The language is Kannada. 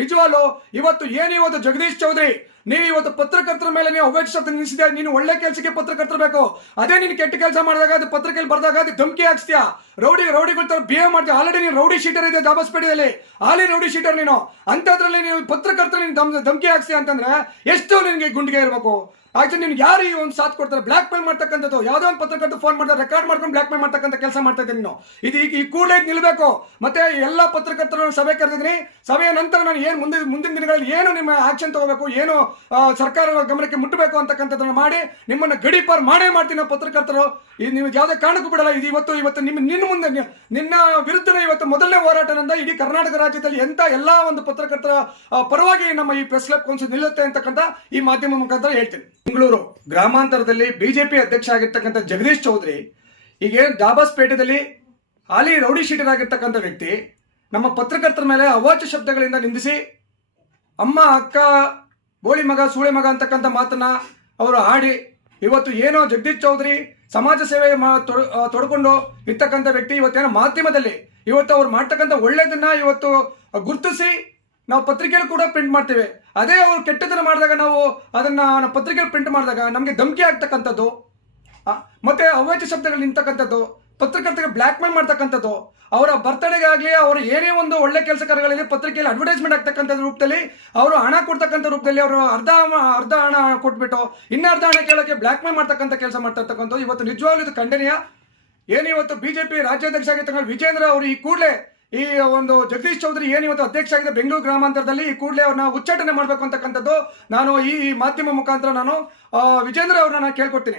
ನಿಜವಾಗ್ಲು, ಇವತ್ತು ಏನು ಇವತ್ತು ಜಗದೀಶ್ ಚೌಧರಿ, ನೀವು ಇವತ್ತು ಪತ್ರಕರ್ತರ ಮೇಲೆ ನೀವು ಅವೇಕ್ಷ ನಿಲ್ಲಿಸಿದೆ ನೀನು ಒಳ್ಳೆ ಕೆಲಸಕ್ಕೆ ಪತ್ರಕರ್ತರು ಬೇಕು. ಅದೇ ನೀನು ಕೆಟ್ಟ ಕೆಲಸ ಮಾಡಿದಾಗ, ಅದು ಪತ್ರಿಕೆಯಲ್ಲಿ ಬರ್ದಾಗ, ಅದು ಧಮಕಿ ಹಾಕ್ಸ್ತೀಯಾ? ರೌಡಿ, ರೌಡಿಗಳ ತರ ಬಿಹೇವ್ ಮಾಡ್ತೀಯ? ಆಲ್ರೆಡಿ ನೀನು ರೌಡಿ ಶೀಟರ್ ಇದೆ ದಾಬಸ್ಪೇಟೆಯಲ್ಲಿ ಆಲಿ ರೌಡಿ ಶೀಟರ್ ನೀನು. ಅಂಥದ್ರಲ್ಲಿ ನೀವು ಪತ್ರಕರ್ತರು ನೀನು ಧಮ್, ಧಮಕಿ ಹಾಕ್ಸ್ತೀಯ ಅಂತಂದ್ರೆ, ಎಷ್ಟು ನಿನಗೆ ಗುಂಡಿಗೆ ಇರಬೇಕು ಆಕ್ಚುಲಿ ನಿಮ್ಗೆ ಯಾರು ಈ ಒಂದು ಸಾಥ್ ಕೊಡ್ತಾರೆ? ಬ್ಲಾಕ್ ಮೇಲ್ ಮಾಡ್ತಕ್ಕಂಥದ್ದು, ಯಾವುದೋ ಒಂದು ಪತ್ರಕರ್ತ ಫೋನ್ ಮಾಡ್ತಾರೆ ರೆಕಾರ್ಡ್ ಮಾಡ್ಕೊಂಡು ಬ್ಲಾಕ್ ಮೇಲ್ ಮಾಡ್ತಕ್ಕಂಥ ಕೆಲಸ ಮಾಡ್ತಾ ಇದ್ದೀನಿ ನೀನು. ಇದು ಈ ಕೂಡಲೇ ನಿಲ್ಬೇಕು. ಮತ್ತೆ ಎಲ್ಲ ಪತ್ರಕರ್ತರನ್ನು ಸಭೆ ಕರೆದಿದ್ದೀನಿ. ಸಭೆಯ ನಂತರ ನಾನು ಏನು ಮುಂದಿನ ಮುಂದಿನ ದಿನಗಳಲ್ಲಿ ಏನು ನಿಮ್ಮ ಆಕ್ಷನ್ ತಗೋಬೇಕು, ಏನು ಸರ್ಕಾರ ಗಮನಕ್ಕೆ ಮುಟ್ಟಬೇಕು ಅಂತಕ್ಕಂಥದ್ದನ್ನು ಮಾಡಿ, ನಿಮ್ಮನ್ನು ಗಡಿಪಾರ್ ಮಾಡೇ ಮಾಡ್ತೀನಿ ನಾವು ಪತ್ರಕರ್ತರು. ಇದು ನೀವು ಯಾವುದೇ ಕಾರಣಕ್ಕೂ ಬಿಡಲ್ಲ. ಇದು ಇವತ್ತು ಇವತ್ತು ನಿಮ್ಮ, ನಿನ್ನ ಮುಂದೆ ನಿನ್ನ ವಿರುದ್ಧ ಇವತ್ತು ಮೊದಲನೇ ಹೋರಾಟದಿಂದ ಇಡೀ ಕರ್ನಾಟಕ ರಾಜ್ಯದಲ್ಲಿ ಎಂತ ಎಲ್ಲ ಒಂದು ಪತ್ರಕರ್ತರ ಪರವಾಗಿ ನಮ್ಮ ಈ ಪ್ರೆಸ್ ಕ್ಲಬ್ ಕೌನ್ಸಿಲ್ ನಿಲ್ಲುತ್ತೆ ಅಂತಕ್ಕಂಥ ಈ ಮಾಧ್ಯಮ ಮುಖಾಂತರ ಹೇಳ್ತೀನಿ. ಬೆಂಗಳೂರು ಗ್ರಾಮಾಂತರದಲ್ಲಿ ಬಿಜೆಪಿ ಅಧ್ಯಕ್ಷ ಆಗಿರ್ತಕ್ಕಂಥ ಜಗದೀಶ್ ಚೌಧರಿ ಈಗ ದಾಬಾಸ್ಪೇಟೆದಲ್ಲಿ ಹಾಲಿ ರೌಡಿ ಶೀಟರ್ ಆಗಿರ್ತಕ್ಕಂಥ ವ್ಯಕ್ತಿ, ನಮ್ಮ ಪತ್ರಕರ್ತರ ಮೇಲೆ ಅವಾಚ್ಯ ಶಬ್ದಗಳಿಂದ ನಿಂದಿಸಿ, ಅಮ್ಮ, ಅಕ್ಕ, ಗೋಳಿ ಮಗ, ಸೂಳೆ ಮಗ ಅಂತಕ್ಕಂಥ ಮಾತನ್ನ ಅವರು ಆಡಿ ಇವತ್ತು ಏನೋ ಜಗದೀಶ್ ಚೌಧರಿ ಸಮಾಜ ಸೇವೆ ತೊಡ್ಕೊಂಡು ಇರ್ತಕ್ಕಂಥ ವ್ಯಕ್ತಿ, ಇವತ್ತೇನೋ ಮಾಧ್ಯಮದಲ್ಲಿ ಇವತ್ತು ಅವ್ರು ಮಾಡ್ತಕ್ಕಂಥ ಒಳ್ಳೇದನ್ನ ಇವತ್ತು ಗುರುತಿಸಿ ನಾವು ಪತ್ರಿಕೆಯಲ್ಲಿ ಕೂಡ ಪ್ರಿಂಟ್ ಮಾಡ್ತೇವೆ. ಅದೇ ಅವರು ಕೆಟ್ಟದನ್ನ ಮಾಡಿದಾಗ ನಾವು ಅದನ್ನ ಪತ್ರಿಕೆಯಲ್ಲಿ ಪ್ರಿಂಟ್ ಮಾಡಿದಾಗ ನಮಗೆ ಧಮಕಿ ಆಗ್ತಕ್ಕಂಥದ್ದು ಮತ್ತೆ ಅವಾಚ್ಯ ಶಬ್ದಗಳು ನಿಂತಕ್ಕಂಥದ್ದು, ಪತ್ರಕರ್ತರಿಗೆ ಬ್ಲ್ಯಾಕ್ ಮೇಲ್ ಮಾಡ್ತಕ್ಕಂಥದ್ದು, ಅವರ ಬರ್ತಡೆಗೆ ಆಗಲಿ ಅವರು ಏನೇ ಒಂದು ಒಳ್ಳೆ ಕೆಲಸ ಕಾರ್ಯಗಳಲ್ಲಿ ಪತ್ರಿಕೆಯಲ್ಲಿ ಅಡ್ವರ್ಟೈಸ್ಮೆಂಟ್ ಆಗ್ತಕ್ಕಂಥ ರೂಪದಲ್ಲಿ, ಅವರು ಹಣ ಕೊಡ್ತಕ್ಕಂಥ ರೂಪದಲ್ಲಿ ಅವರು ಅರ್ಧ ಅರ್ಧ ಹಣ ಕೊಟ್ಬಿಟ್ಟು ಇನ್ನರ್ಧ ಹಣ ಕೇಳೋಕ್ಕೆ ಬ್ಲ್ಯಾಕ್ ಮೇಲ್ ಮಾಡ್ತಕ್ಕಂಥ ಕೆಲಸ ಮಾಡ್ತಕ್ಕಂಥದ್ದು ಇವತ್ತು ನಿಜವಾಗ್ಲೂ ಇದು ಖಂಡನೀಯ. ಏನು ಇವತ್ತು ಬಿಜೆಪಿ ರಾಜ್ಯಾಧ್ಯಕ್ಷ ಆಗಿರ್ತಕ್ಕಂಥ ವಿಜೇಂದ್ರ ಅವರು ಈ ಕೂಡಲೇ ಈ ಒಂದು ಜಗದೀಶ್ ಚೌಧರಿ ಏನು ಅಧ್ಯಕ್ಷ ಆಗಿದೆ ಬೆಂಗಳೂರು ಗ್ರಾಮಾಂತರದಲ್ಲಿ, ಈ ಕೂಡಲೇ ಅವ್ರನ್ನ ಉಚ್ಚಾಟನೆ ಮಾಡಬೇಕು ಅಂತಕ್ಕಂಥದ್ದು ನಾನು ಈ ಮಾಧ್ಯಮ ಮುಖಾಂತರ ನಾನು ವಿಜೇಂದ್ರ ಅವ್ರನ್ನ ನಾನು ಕೇಳ್ಕೊಡ್ತೀನಿ.